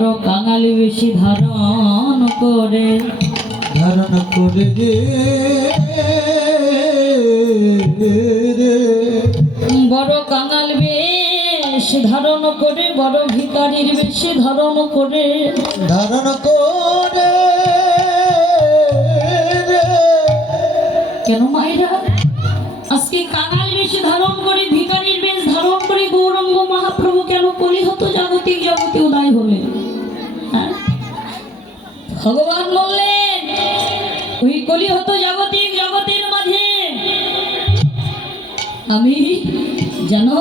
বড় কাঙালি বেশি ধারণ করে বড় কাঙাল বেশ ধারণ করে বড় ভিখারির বেশ ধারণ করে কেন মায়েরা আজকে কাঙাল বেশ ধারণ করে ভিখারির বেশ ধারণ করে গৌরাঙ্গ মহাপ্রভু কেন কলিহত জাগতিক জগতে উদয় হলেন? হ্যাঁ, ভগবান বললেন ওই কলিহত জাগতিক জগতের মাঝে আমি জানো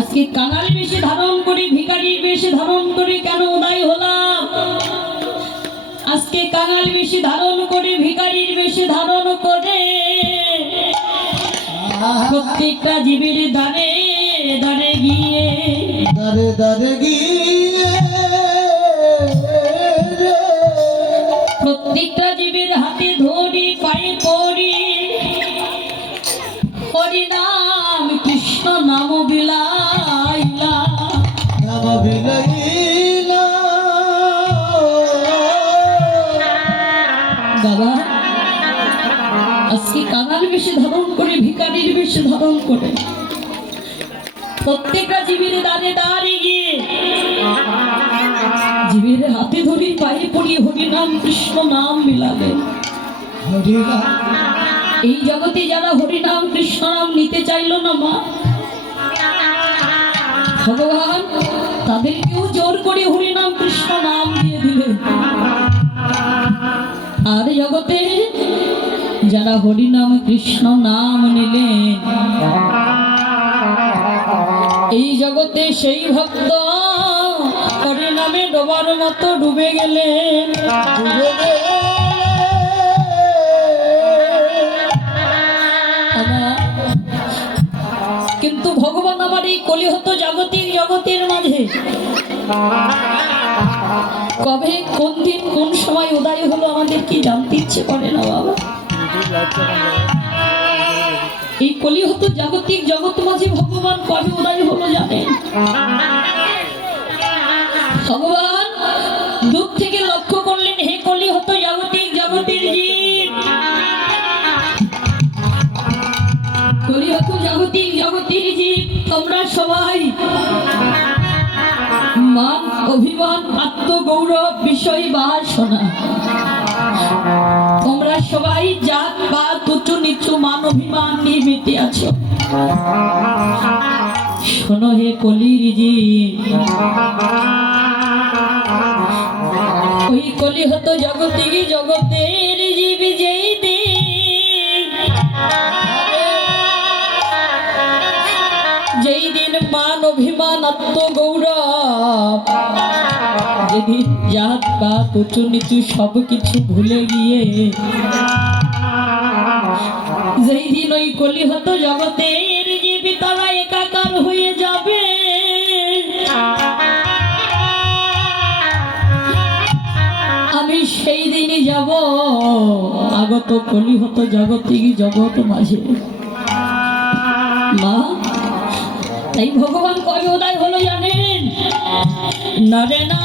আজকে কাঙাল বেশে ধারণ করে ভিখারির বেশে ধারণ করে কেন উদয় হলাম? আজকে কাঙাল বেশে ধারণ করে ভিখারির বেশে ধারণ করে প্রত্যেকটা জীবের দ্বারে দ্বারে গিয়ে প্রত্যেকটা জীবের হাতে ধরি পায়ে পড়ি হরিনাম কৃষ্ণ নাম বিলাইলা বাবা আজকে কাঙাল বেশে ধারণ করে ভিখারির বেশে ধারণ করে প্রত্যেকটা জীবের দ্বারে দ্বারে গিয়ে জীবের হাতে ধরি পায়ে পড়ি হরিনাম কৃষ্ণ নাম বিলালে। এই জগতে যারা হরিনাম কৃষ্ণ নাম নিতে চাইল না মা, ভগবান তাদেরকেও জোর করে হরিনাম কৃষ্ণ নাম দিয়ে দিলেন। আর জগতে যারা হরিনাম কৃষ্ণ নাম নিলেন এই জগতে সেই ভক্ত হরিনামে ডোবার মতো ডুবে গেলেন। কিন্তু ভগবান আমার এই কলিহত জাগতিক জগতের মাঝে কবে কোন দিন কোন সময় উদয় হলো আমাদের কি জানতে ইচ্ছে করে না বাবা? এই কলিহত জাগতিক জগৎ মাঝে ভগবান কবে উদয় হলো জানেন? ভগবান দূর থেকে লক্ষ্য করলেন, হে কলিহত জাগতিক জগতের জীব, কলিহত জাগতিক জগতের জীব তোমরা সবাই মান অভিমান আত্মগৌরব বিষয় বাসনা তোমরা সবাই জাত পাত উঁচু নিচু মান অভিমান নিয়ে মেতে আছো। শোনো হে কলির জীব, ওই কলিহত জগতিক জগতের জীব যেই দিন মান অভিমান আত্মগৌরব যেদিন জাত পাত উঁচু নিচু সব কিছু ভুলে গিয়ে যেই দিন ওই কলিহত জগতের জীবী তারা একাকার হয়ে যাবে, আমি সেই দিনই যাব আগত কলিহত জগতিক জগৎ মাঝে। মা তাই ভগবান কবে উদয় হলো জানেন? নরে না